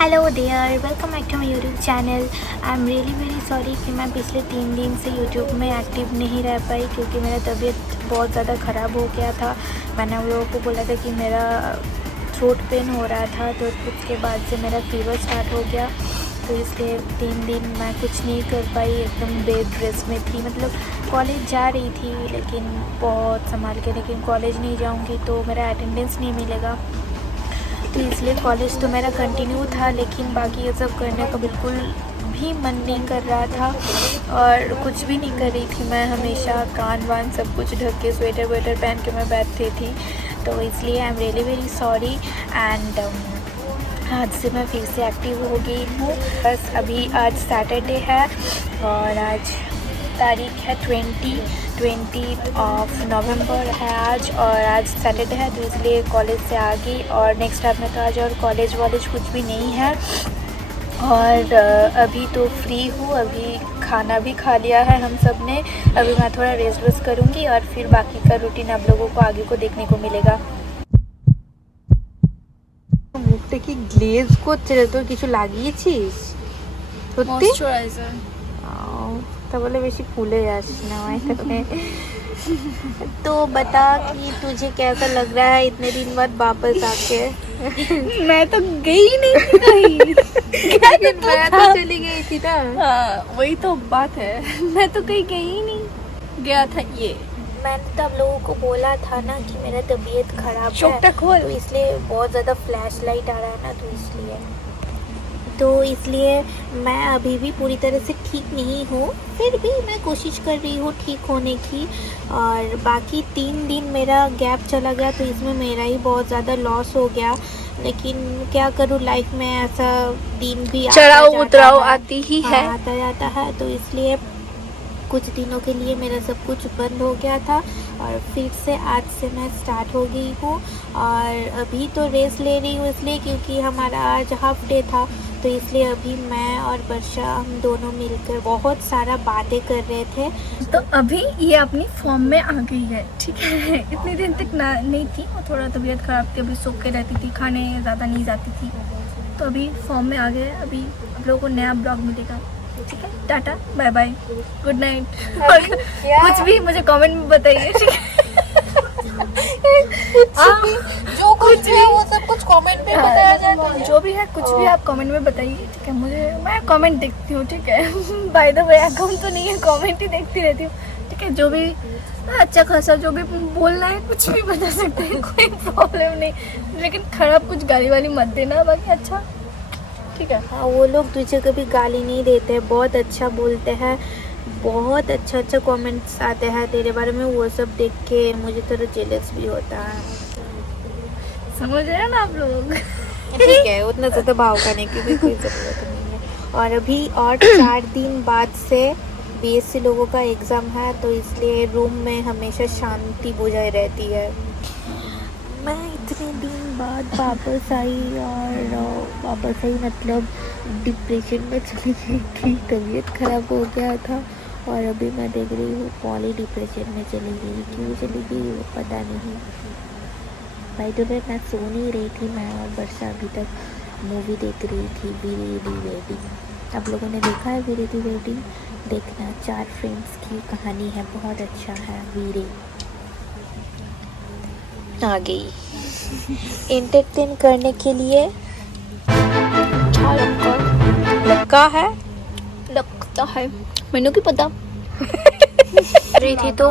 Hello there, welcome back to my YouTube channel. I am really very sorry कि मैं पिछले 3 दिन से यूट्यूब में एक्टिव नहीं रह पाई क्योंकि मेरा तबीयत बहुत ज़्यादा ख़राब हो गया था। मैंने उन लोगों को बोला था कि मेरा थ्रोट पेन हो रहा था, तो उसके बाद से मेरा फीवर स्टार्ट हो गया, तो इसलिए 3 दिन मैं कुछ नहीं कर पाई, एकदम बेड रेस्ट में थी। मतलब कॉलेज जा रही थी लेकिन बहुत संभाल के, लेकिन कॉलेज नहीं जाऊँगी तो मेरा अटेंडेंस नहीं मिलेगा, तो इसलिए कॉलेज तो मेरा कंटिन्यू था, लेकिन बाकी ये सब करने का बिल्कुल भी मन नहीं कर रहा था और कुछ भी नहीं कर रही थी। मैं हमेशा कान वान सब कुछ ढक के स्वेटर वेटर पहन के मैं बैठती थी, तो इसलिए आई am really very sorry. And आज से मैं फिर से एक्टिव हो गई हूँ। बस अभी आज सैटरडे है और आज तारीख है 20 नवंबर है आज, और आज सैटरडे है तो इसलिए कॉलेज से आ गई और नेक्स्ट टाइम में तो आज और कॉलेज वॉलेज कुछ भी नहीं है। और अभी तो फ्री हूँ, अभी खाना भी खा लिया है हम सब ने। अभी मैं थोड़ा रेस्ट वेस्ट करूँगी और फिर बाकी का रूटीन आप लोगों को आगे को देखने को मिलेगा। মুখটা কি গ্লেজ করছে রে? তোর কিছু লাগিয়েছিস সত্যি? ময়শ্চারাইজার তা বলে বেশি ফুলে যাস না এখানে। तो बता कि तुझे कैसा लग रहा है इतने दिन बाद वापस आके? मैं तो गई नहीं थी कहीं। मैं तो चली गई थी ना। हाँ, वही तो बात है। मैं तो कहीं गई ही नहीं, गया था ये। मैंने तो आप लोगों को बोला था ना कि मेरा तबीयत खराब है, चोपटा खोल। तो इसलिए बहुत ज़्यादा फ्लैश लाइट आ रहा है ना, तो इसलिए मैं अभी भी पूरी तरह से ठीक नहीं हूँ, फिर भी मैं कोशिश कर रही हूँ ठीक होने की। और बाकी 3 दिन मेरा गैप चला गया तो इसमें मेरा ही बहुत ज़्यादा लॉस हो गया, लेकिन क्या करूँ, लाइफ में ऐसा दिन भी चढ़ाओ उतराओ आती ही है। आता जाता है, तो इसलिए कुछ दिनों के लिए मेरा सब कुछ बंद हो गया था और फिर से आज से मैं स्टार्ट हो गई हूँ। और अभी तो रेस्ट ले रही हूँ इसलिए क्योंकि हमारा आज हाफ डे था, तो इसलिए अभी मैं और वर्षा हम दोनों मिलकर बहुत सारा बातें कर रहे थे। तो अभी ये अपनी फॉर्म में आ गई है, ठीक है। इतने दिन तक ना नहीं थी, वो थोड़ा तबीयत खराब थी, अभी सो के रहती थी, खाने ज़्यादा नहीं जाती थी, तो अभी फॉर्म में आ गए। अभी आप लोगों को नया ब्लॉग मिलेगा, ठीक है। Tata bye bye, good night. कुछ भी मुझे कमेंट में बताइए, ठीक है। जो कुछ भी है वो सब कुछ कमेंट में बताया जाता है। जो भी है कुछ भी आप कमेंट में बताइए, ठीक है। मैं कमेंट देखती हूँ, ठीक है। बाय द वे अकाउंट तो नहीं है, कमेंट ही देखती रहती हूँ, ठीक है। जो भी अच्छा खासा जो भी बोलना है कुछ भी बता सकते हैं, कोई प्रॉब्लम नहीं, लेकिन खराब कुछ गाली वाली मत देना, बाकी अच्छा, ठीक है। हाँ, वो लोग तुझे कभी गाली नहीं देते, बहुत अच्छा बोलते हैं, बहुत अच्छा अच्छा कमेंट्स आते हैं तेरे बारे में, वो सब देख के मुझे थोड़ा जेलस भी होता है। समझ रहे हैं ना आप लोग? ठीक है, उतना ज़्यादा भाव करने की भी कोई ज़रूरत नहीं है। और अभी और 4 दिन बाद से बीएससी लोगों का एग्ज़ाम है, तो इसलिए रूम में हमेशा शांति बजाय रहती है। मैं इतने दिन बाद वापस आई और वापस आई मतलब डिप्रेशन में चली गई थी, तबीयत ख़राब हो गया था और अभी मैं देख रही हूँ पॉली डिप्रेशन में चली गई। क्यों चली गई वो पता नहीं। बाय द वे मैं सो नहीं रही थी, मैं और वर्षा अभी तक मूवी देख रही थी, वी रेडी वेडिंग। आप लोगों ने देखा है वी रेडी वेडिंग? देखना, 4 फ्रेंड्स की कहानी है, बहुत अच्छा है। वीरे आ गई एंटरटेन करने के लिए। अच्छा लगा है, लगता है, मैंने की पता रही थी तो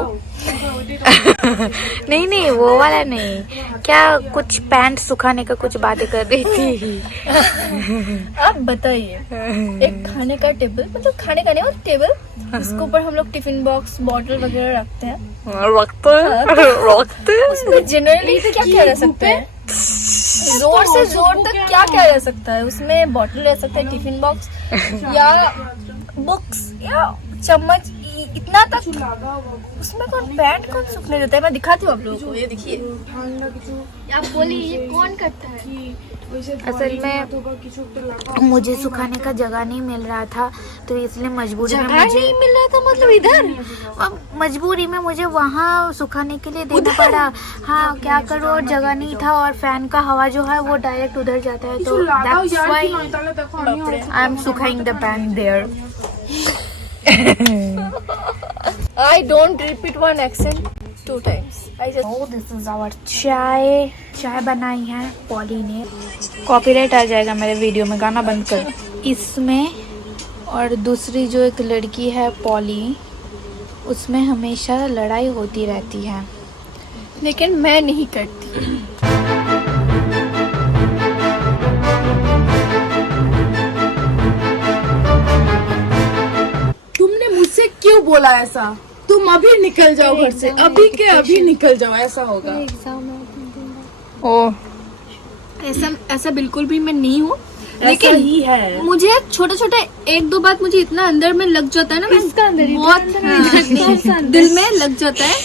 नहीं वो वाला नहीं, क्या कुछ पैंट सुखाने का कुछ बातें कर रही थी। आप बताइए, एक खाने का टेबल, मतलब खाने का नहीं और टेबल, उसके ऊपर हम लोग टिफिन बॉक्स बॉटल वगैरह रखते हैं, उसमें जनरली क्या किया जा सकता है? जोर से जोर तक क्या किया जा सकता है? उसमें बॉटल रह सकता है, टिफिन बॉक्स या बुक्स या चम्मच, इतना तक। उसमें कौन पैंट कौन सूखने देता है? मैं दिखाती हूँ आप लोगों को, ये देखिए। आप बोलिए ये कौन करता है? असल में मुझे सुखाने का जगह नहीं मिल रहा था, तो इसलिए मजबूरी में मुझे नहीं मिल रहा था, मतलब इधर मजबूरी में मुझे वहाँ सुखाने के लिए देना पड़ा। हाँ क्या करूँ, और जगह नहीं था, और फैन का हवा जो है वो डायरेक्ट उधर जाता है, तो that's why I'm सुखाइंग the pan there. I don't repeat one accent 2 times. I just Oh, this is our चाय बनाई है पॉली ने। कॉपीराइट आ जाएगा मेरे वीडियो में, गाना बंद कर। इसमें और दूसरी जो एक लड़की है पॉली, उसमें हमेशा लड़ाई होती रहती है, लेकिन मैं नहीं करती। तुमने मुझसे क्यों बोला ऐसा? तुम अभी निकल जाओ घर से, अभी के अभी निकल जाओ, ऐसा होगा। ओ ऐसा बिल्कुल भी मैं नहीं हूँ, लेकिन ही है। मुझे छोटे छोटे 1-2 बात मुझे इतना अंदर में लग जाता है ना, मैं बहुत दिल में लग जाता है,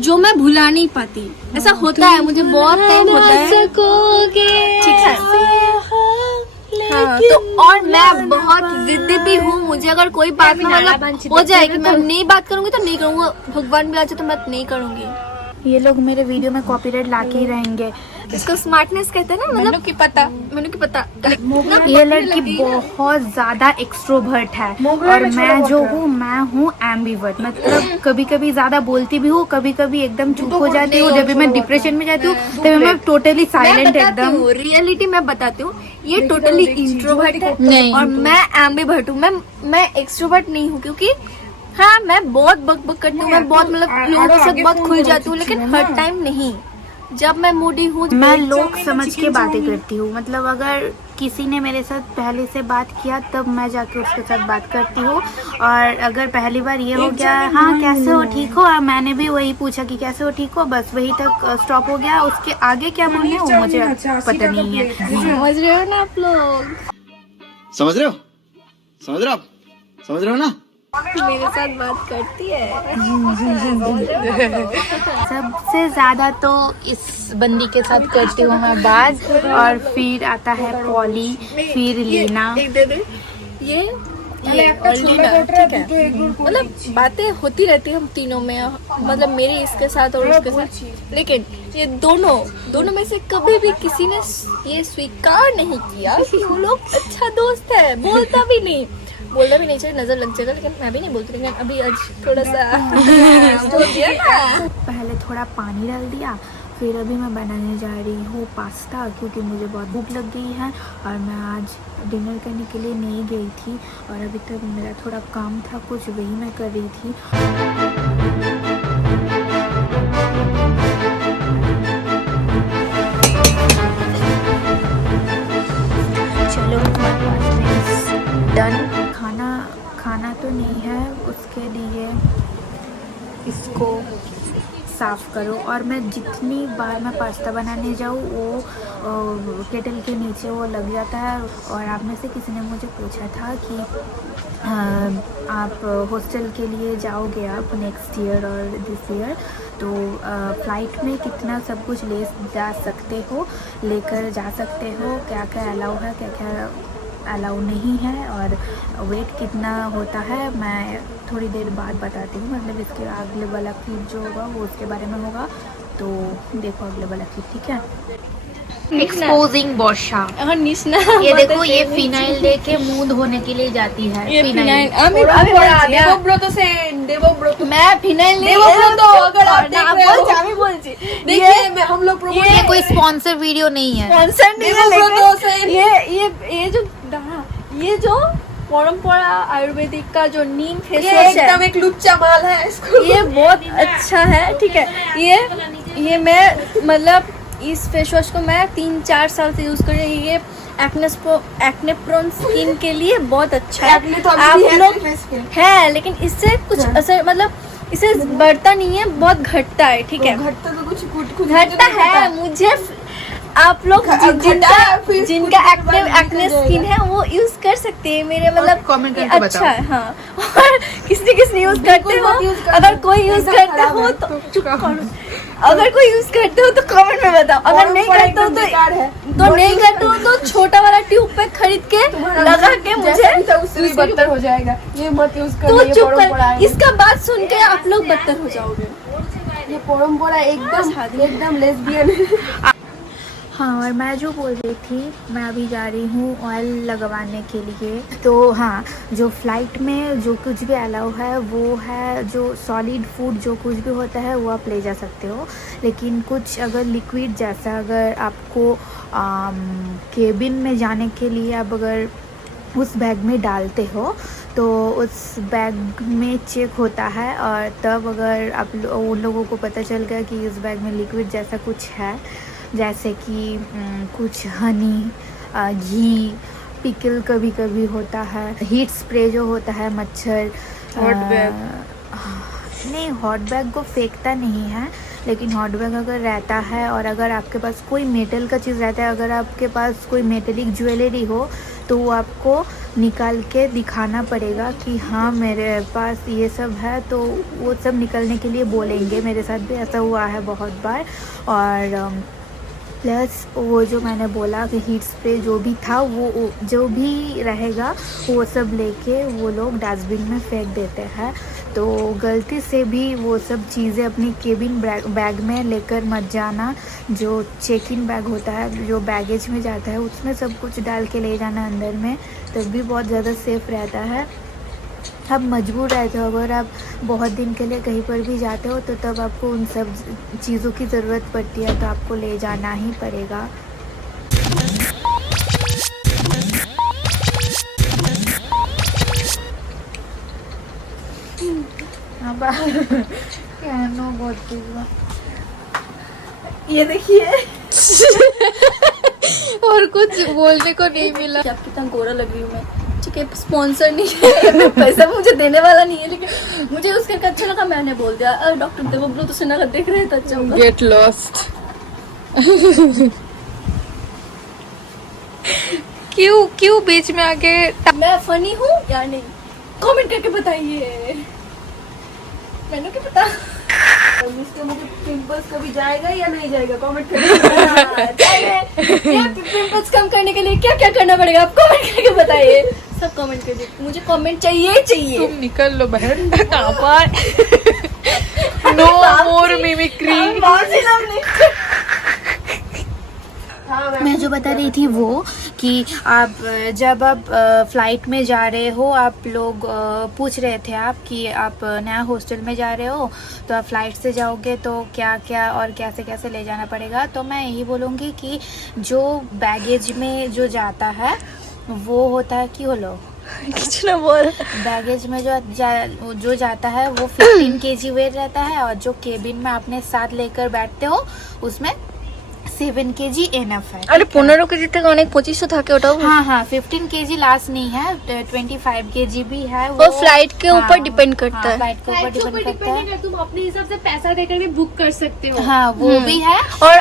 जो मैं भुला नहीं पाती। ऐसा होता है, मुझे बहुत टाइम होता है, ठीक है। हाँ, तो और मैं बहुत जिद्दी भी हूँ। मुझे अगर कोई बात में मतलब हो जाए कि मैं नहीं बात करूंगी तो नहीं करूंगा, भगवान भी आ जाए तो मैं नहीं करूंगी। ये लोग मेरे वीडियो में कॉपीराइट ला के ही रहेंगे। इसको स्मार्टनेस कहते हैं ना, मतलब मैंने की पता ये लड़की बहुत ज्यादा एक्सट्रोवर्ट है, और मैं जो हूँ मैं हूँ एम्बिवर्ट, मतलब कभी कभी ज्यादा बोलती भी हूँ, कभी कभी एकदम चुप हो जाती हूँ। जब भी मैं डिप्रेशन में जाती हूँ तभी मैं टोटली साइलेंट एकदम। रियलिटी मैं बताती हूँ, ये टोटली इंट्रोवर्ट है और मैं एम्बिवर्ट हूँ। मैं एक्सट्रोवर्ट नहीं हूँ, क्योंकि हाँ मैं बहुत बक करती हूँ, मैं बहुत मतलब लोगों के साथ बहुत खुल जाती हूँ, लेकिन हर टाइम नहीं। जब मैं मूडी हूँ मैं लोग समझ के बातें करती हूँ, मतलब अगर किसी ने मेरे साथ पहले से बात किया तब मैं जाके उसके साथ बात करती हूँ, और अगर पहली बार ये हो गया हाँ कैसे हो ठीक हो, और मैंने भी वही पूछा कि कैसे हो ठीक हो, बस वही तक स्टॉप हो गया। उसके आगे क्या बोलना वो मुझे पता नहीं है। समझ रहे हो ना आप लोग? समझ रहे हो ना? मेरे साथ बात करती है। सबसे ज्यादा तो इस बंदी के साथ करती हूँ मैं बात, और फिर आता है पॉली, फिर लीना। एक दे दे ये और लीना, ठीक है। मतलब बातें होती रहती है हम तीनों में, मतलब मेरी इसके साथ और उसके साथ, लेकिन ये दोनों में से कभी भी किसी ने ये स्वीकार नहीं किया कि वो लोग अच्छा दोस्त है। बोलना भी नहीं चाहिए, नजर लग जाएगा, लेकिन मैं भी नहीं बोलती, लेकिन अभी आज थोड़ा सा बोल दिया ना। पहले थोड़ा पानी डाल दिया, फिर अभी मैं बनाने जा रही हूँ पास्ता, क्योंकि मुझे बहुत भूख लग गई है और मैं आज डिनर करने के लिए नहीं गई थी, और अभी तक मेरा थोड़ा काम था कुछ, वही मैं कर रही थी। चलो डन। खाना तो नहीं है, उसके लिए इसको साफ़ करो। और मैं जितनी बार मैं पास्ता बनाने जाऊँ वो केटल के नीचे वो लग जाता है। और आप में से किसी ने मुझे पूछा था कि आप हॉस्टल के लिए जाओगे आप नेक्स्ट ईयर और दिस ईयर, तो फ़्लाइट में कितना सब कुछ लेकर जा सकते हो, क्या क्या अलाउ है, क्या क्या अलाउ नहीं है, और वेट कितना होता है मैं थोड़ी देर बाद बताती हूँ। मतलब इसके अगले वाला क्लिप जो होगा वो उसके बारे में होगा, तो देखो अगले वाला क्लिप, ठीक है। एक्सपोजिंग वर्षा। ये देखो ये फिनाइल दे के मुंह धोने के लिए जाती है। फिनाइल मैं फिनाइल नहीं, अगर आप देख रहे हो देखिए हम लोग ये कोई स्पॉन्सर वीडियो नहीं है, स्पॉन्सर नहीं है, ये जो परंपरा आयुर्वेदिक का जो नीम फेस वॉश है, एकदम एक लुच्चा माल है इसको। ये बहुत अच्छा है, ठीक है। ये मैं मतलब इस फेस वॉश को मैं 3-4 साल से यूज कर रही हूँ। ये एक्ने प्रोन स्किन के लिए बहुत अच्छा है। तो आप लोग है, लेकिन इससे कुछ असर मतलब इससे बढ़ता नहीं है, बहुत घटता है, ठीक है। घटता तो कुछ घटता है मुझे। आप लोग जिनका एक्ने स्किन है वो वो यूज कर सकते हैं मेरे मतलब comment करके अच्छा बताओ। है, हाँ। और किसने यूज करते हो, अगर कोई यूज करते हो तो अगर कोई यूज करते हो तो कमेंट में बताओ, अगर नहीं करते हो तो नहीं करते हो तो छोटा वाला ट्यूब पे खरीद के लगा के मुझे उससे भी बदतर हो जाएगा, ये मत यूज तो करना, ये चुप परंपरा कर, है। इसका बात सुन के आप लोग बदतर हो जाओगे। ये परंपरा एकदम लेस्बियन है। हाँ, और मैं जो बोल रही थी, मैं अभी जा रही हूँ ऑयल लगवाने के लिए। तो हाँ, जो फ़्लाइट में जो कुछ भी अलाउ है वो है, जो सॉलिड फूड जो कुछ भी होता है वो आप ले जा सकते हो, लेकिन कुछ अगर लिक्विड जैसा अगर आपको केबिन में जाने के लिए आप अगर उस बैग में डालते हो तो उस बैग में चेक होता है, और तब अगर आप उन लोगों को पता चल गया कि इस बैग में लिक्विड जैसा कुछ है, जैसे कि कुछ हनी, घी, पिकल कभी कभी होता है, हीट स्प्रे जो होता है मच्छर, हॉट बैग नहीं, हॉट बैग को फेंकता नहीं है, लेकिन हॉट बैग अगर रहता है और अगर आपके पास कोई मेटल का चीज़ रहता है, अगर आपके पास कोई मेटेलिक ज्वेलरी हो तो वो आपको निकाल के दिखाना पड़ेगा कि हाँ मेरे पास ये सब है, तो वो सब निकलने के लिए बोलेंगे। मेरे साथ भी ऐसा हुआ है बहुत बार। और प्लस वो जो मैंने बोला कि हीट स्प्रे जो भी था वो जो भी रहेगा वो सब लेके वो लोग डस्टबिन में फेंक देते हैं। तो गलती से भी वो सब चीज़ें अपनी केबिन बैग में लेकर मत जाना। जो चेक इन बैग होता है, जो बैगेज में जाता है, उसमें सब कुछ डाल के ले जाना अंदर में, तब भी बहुत ज़्यादा सेफ़ रहता है। आप मजबूर रहते हो, अगर आप बहुत दिन के लिए कहीं पर भी जाते हो तो तब आपको उन सब चीज़ों की ज़रूरत पड़ती है, तो आपको ले जाना ही पड़ेगा। ये देखिए और कुछ बोलने को नहीं मिला। आप कितना गोरा लग रही हूँ मैं, ठीक है, स्पॉन्सर नहीं है, पैसा मुझे देने वाला नहीं है, लेकिन मुझे उसके अच्छा लगा, मैंने बोल दिया। डॉक्टर देवो ब्रो तो सुना देख रहे तो अच्छा होगा। Get lost. क्यों बीच में आके मैं फनी हूँ या नहीं, कमेंट करके बताइए, मैंने क्या पता। इसके मुझे पिंपल्स कभी जाएगा या नहीं जाएगा, कमेंट करिए। पिंपल्स कम करने के लिए क्या क्या करना पड़ेगा, आप कमेंट करके बताइए, सब कमेंट करिए, मुझे कमेंट चाहिए। तुम निकल लो बहन। कहाँ पर नो मोर मिमिक्री। मैं जो बता रही थी वो कि आप जब आप फ़्लाइट में जा रहे हो, आप लोग पूछ रहे थे आप कि आप नया हॉस्टल में जा रहे हो, तो आप फ़्लाइट से जाओगे तो क्या क्या और कैसे कैसे ले जाना पड़ेगा। तो मैं यही बोलूँगी कि जो बैगेज में जो जाता है वो होता है, क्यों लो कुछ ना बोल। बैगेज में जो जाता है वो 15 kg वेट रहता है, और जो केबिन में अपने साथ लेकर बैठते हो उसमें 7 kg एनफ है। अरे 15 केजी तक अनेक 2500 থাকে ওটাও। हाँ 15 kg लास्ट नहीं है, 25 kg भी है। वो फ्लाइट के ऊपर डिपेंड करता है। फ्लाइट के ऊपर डिपेंड करता है। तुम अपने हिसाब से पैसा देकर भी बुक कर सकते हो। हाँ वो भी है। और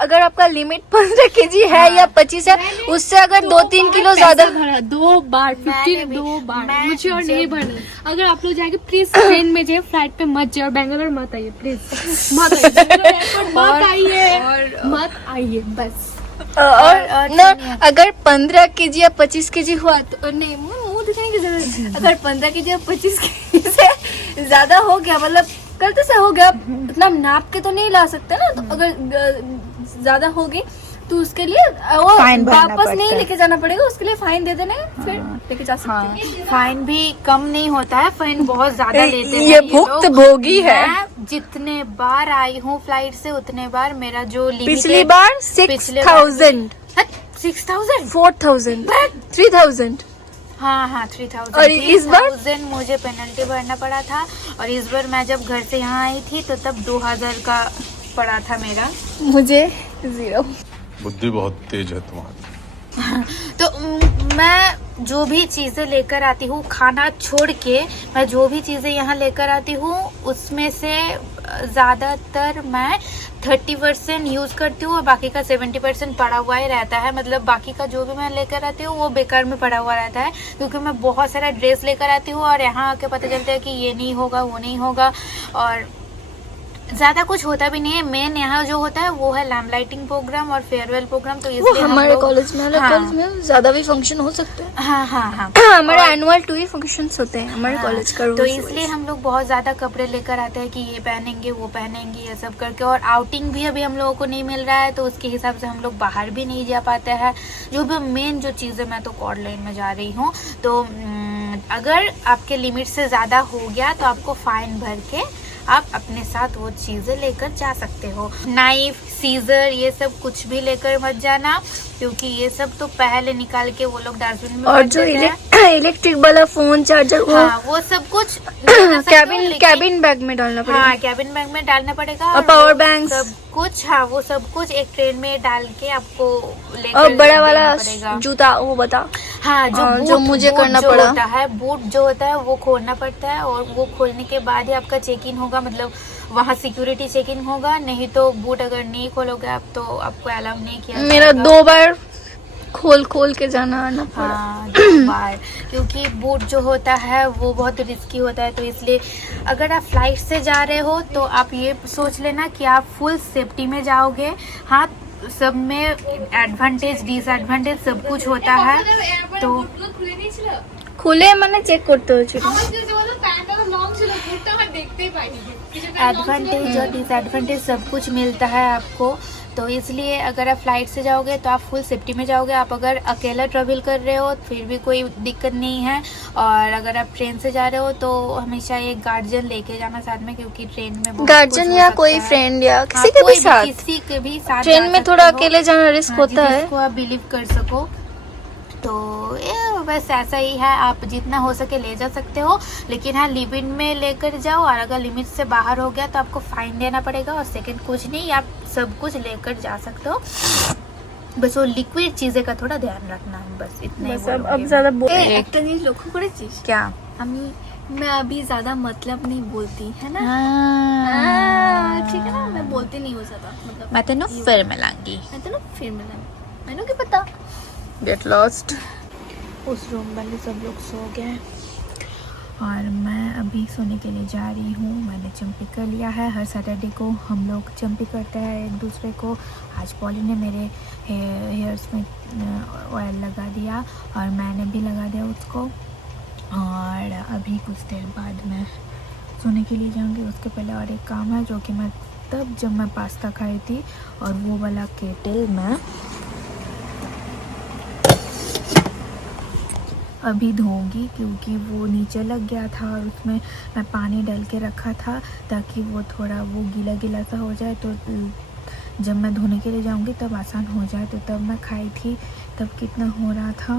अगर आपका लिमिट 15 केजी है या 25 है, उससे अगर 2-3 किलो ज्यादा भरा 2 बार, 2 बार मुझे और नहीं भरना। अगर आप लोग जाएंगे प्लीज ट्रेन में जाइए, फ्लाइट पे मत जाओ, बैंगलोर मत आइए प्लीज, मत आइए बैंगलोर एयरपोर्ट मत आइए, मत आइए बस। और ना अगर 15 केजी या 25 केजी हुआ तो नहीं, मुंह दिखाने की जरूरत। अगर 15 केजी या 25 केजी से ज्यादा हो गया, मतलब गलती से हो गया, इतना नाप के तो नहीं ला सकते ना, तो अगर ज्यादा होगी तो उसके लिए वो फाइन भरना वापस पड़ता नहीं है। लेके जाना पड़ेगा, उसके लिए फाइन दे देना है, फिर लेके जा सकते हैं। फाइन भी कम नहीं होता है, फाइन बहुत ज्यादा लेते हैं ये लोग। भुक्तभोगी है। मैं जितने बार आई हूँ फ्लाइट से उतने बार मेरा जो पिछली बार 6,000, 6,000 4,000, 3,000। हाँ 3,000। और इस बार 3,000 मुझे पेनल्टी भरना पड़ा था, और इस बार मैं जब घर से यहाँ आई थी तो तब 2,000 का पड़ा था मेरा। मुझे 0। बुद्धि बहुत तेज है तुम्हारी। तो मैं जो भी चीज़ें लेकर आती हूँ, खाना छोड़ के मैं जो भी चीज़ें यहाँ लेकर आती हूँ उसमें से ज़्यादातर मैं 30% यूज करती हूँ और बाकी का 70% पड़ा हुआ ही रहता है। मतलब बाकी का जो भी मैं लेकर आती हूँ वो बेकार में पड़ा हुआ रहता है, क्योंकि मैं बहुत सारा ड्रेस लेकर आती हूँ और यहाँ आके पता चलता है कि ये नहीं होगा, वो नहीं होगा, और ज्यादा कुछ होता भी नहीं है। मेन यहाँ जो होता है वो है लैम्प लाइटिंग प्रोग्राम और फेयरवेल प्रोग्राम। तो वो इसलिए हमारे कॉलेज में, अलग हाँ। कॉलेज में ज्यादा भी फंक्शन हो सकते हैं। हाँ हाँ हाँ हमारे एनुअल 2 ही फंक्शंस होते हैं हमारे कॉलेज का। तो इसलिए हम लोग बहुत ज्यादा कपड़े लेकर आते हैं कि ये पहनेंगे, वो पहनेंगे, ये सब करके। और आउटिंग भी अभी हम लोगों को नहीं मिल रहा है, तो उसके हिसाब से हम लोग बाहर भी नहीं जा पाते हैं। जो भी मेन जो चीज़ है, मैं तो कॉर्ड लाइन में जा रही हूँ, तो अगर आपके लिमिट से ज़्यादा हो गया तो आपको फाइन भर के आप अपने साथ वो चीज़ें लेकर जा सकते हो। नाइफ, सीजर, ये सब कुछ भी लेकर मत जाना, क्योंकि ये सब तो पहले निकाल के वो लोग डस्टबिन में और रख जो देते हैं। इलेक्ट्रिक वाला फोन चार्जर, वो हाँ, वो सब कुछ कैबिन बैग में डालना पड़ेगा। हाँ, कैबिन बैग में डालना पड़ेगा। और पावर वो बैंक्स, सब कुछ, हाँ, वो सब कुछ एक ट्रेन में डाल के आपको लेकर और बड़ा वाला देना पड़ेगा। जूता, वो बता। हाँ, जो मुझे करना जो पड़ा। होता है, बूट जो होता है वो खोलना पड़ता है, और वो खोलने के बाद ही आपका चेक इन होगा। मतलब वहाँ सिक्योरिटी चेक इन होगा, नहीं तो बूट अगर नहीं खोलोगे आप तो आपको अलाउ नहीं किया मेरा जाएगा। 2 बार खोल के जाना आना पड़ा। हाँ, 2 बार, क्योंकि बूट जो होता है वो बहुत रिस्की होता है। तो इसलिए अगर आप फ्लाइट से जा रहे हो तो आप ये सोच लेना कि आप फुल सेफ्टी में जाओगे। हाँ, सब में एडवांटेज डिसएडवांटेज सब कुछ होता है, तो खुले मैंने चेक करते हो एडवांटेज और डिसएडवांटेज सब कुछ मिलता है आपको। तो इसलिए अगर आप फ्लाइट से जाओगे तो आप फुल सेफ्टी में जाओगे। आप अगर अकेला ट्रैवल कर रहे हो फिर भी कोई दिक्कत नहीं है, और अगर आप ट्रेन से जा रहे हो तो हमेशा एक गार्जियन लेके जाना साथ में, क्योंकि ट्रेन में बहुत गार्जियन कुछ हो या सकता कोई है। फ्रेंड या हाँ, किसी के कोई भी साथ। किसी के भी साथ ट्रेन जा में सकते थोड़ा हो। अकेले जाना रिस्क हाँ, होता है। जिसको आप बिलीव कर सको। तो ये बस ऐसा ही है, आप जितना हो सके ले जा सकते हो, लेकिन हाँ लिमिट में लेकर जाओ। और अगर लिमिट से बाहर हो गया तो आपको फाइन देना पड़ेगा। और सेकंड कुछ नहीं, आप सब कुछ लेकर जा सकते हो, बस वो लिक्विड चीजें का थोड़ा ध्यान रखना है, बस इतना ही बोलूंगी अब मैं। ज्यादा একটা জিনিস লক্ষ্য করেছিস क्या? मैं अभी ज्यादा मतलब नहीं बोलती है ना। ठीक है ना, मैं बोलती नहीं हूँ ज्यादा मतलब। मैं तेनों फिर मिलांगी। मैं तो ना फिर मिला, मैंने क्या पता। Get lost. उस रूम वाले सब लोग सो गए और मैं अभी सोने के लिए जा रही हूँ। मैंने चंपी कर लिया है। हर सैटरडे को हम लोग चंपी करते हैं एक दूसरे को। आज पॉली ने मेरे हेयर्स में ऑयल लगा दिया और मैंने भी लगा दिया उसको। और अभी कुछ देर बाद मैं सोने के लिए जाऊँगी। उसके पहले और एक काम है, जो कि मैं तब जब मैं पास्ता खाई थी, और वो वाला केटल मैं अभी धोऊंगी, क्योंकि वो नीचे लग गया था और उसमें मैं पानी डाल के रखा था ताकि वो थोड़ा वो गीला गीला सा हो जाए, तो जब मैं धोने के लिए जाऊंगी तब आसान हो जाए। तो तब मैं खाई थी, तब कितना हो रहा था,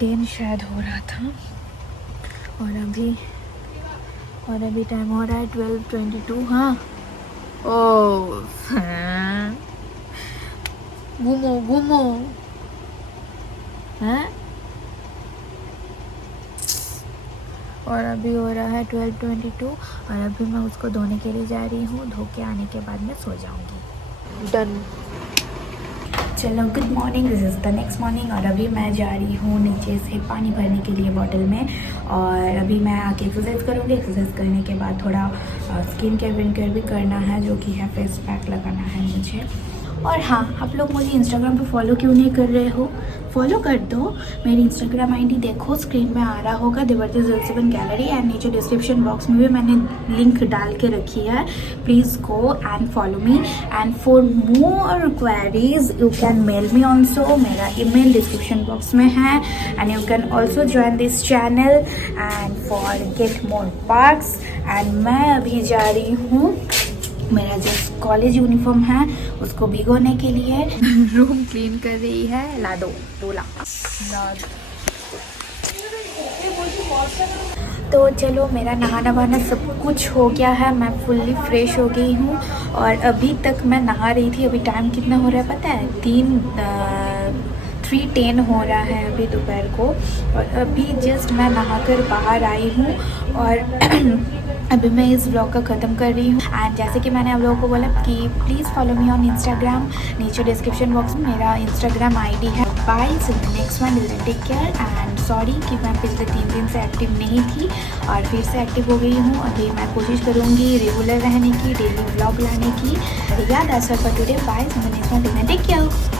10 शायद हो रहा था। और अभी टाइम हो रहा है 12:22। हाँ, ओ घूमो हाँ। और अभी हो रहा है 12:22 और अभी मैं उसको धोने के लिए जा रही हूँ। धो के आने के बाद मैं सो जाऊँगी। डन। चलो, good morning, this is the next morning. और अभी मैं जा रही हूँ नीचे से पानी भरने के लिए बॉटल में। और अभी मैं आके एक्सरसाइज करूँगी। एक्सरसाइज करने के बाद थोड़ा स्किन केयर विन केयर भी करना है, जो कि है फेस पैक लगाना है मुझे। और हाँ, आप लोग मुझे इंस्टाग्राम पे फॉलो क्यों नहीं कर रहे हो? फॉलो कर दो। मेरी इंस्टाग्राम आईडी देखो, स्क्रीन में आ रहा होगा, देवर्ती 07 गैलरी। एंड नीचे डिस्क्रिप्शन बॉक्स में भी मैंने लिंक डाल के रखी है। Please go and follow me. And for more queries you can mail me also. मेरा ईमेल डिस्क्रिप्शन बॉक्स में है। And you can also join this channel and for get more parts. And मैं अभी जा रही हूँ, मेरा जो कॉलेज यूनिफॉर्म है उसको भिगोने के लिए। रूम क्लीन कर रही है। ला दो डोला। तो चलो, मेरा नहाना वहाना सब कुछ हो गया है। मैं फुल्ली फ्रेश हो गई हूँ और अभी तक मैं नहा रही थी। अभी टाइम कितना हो रहा है पता है? 3:10 हो रहा है अभी दोपहर को। और अभी जस्ट मैं नहाकर बाहर आई हूँ और अभी मैं इस ब्लॉग का ख़त्म कर रही हूँ। एंड जैसे कि मैंने आप लोगों को बोला कि please follow me on Instagram, नीचे डिस्क्रिप्शन बॉक्स में मेरा इंस्टाग्राम आईडी है। Bye, next one, take care and sorry कि मैं पिछले 3 दिन से एक्टिव नहीं थी और फिर से एक्टिव हो गई हूँ। अभी मैं कोशिश करूँगी रेगुलर रहने की, डेली ब्लॉग लाने की। या that's all for today, bye, next one, take care.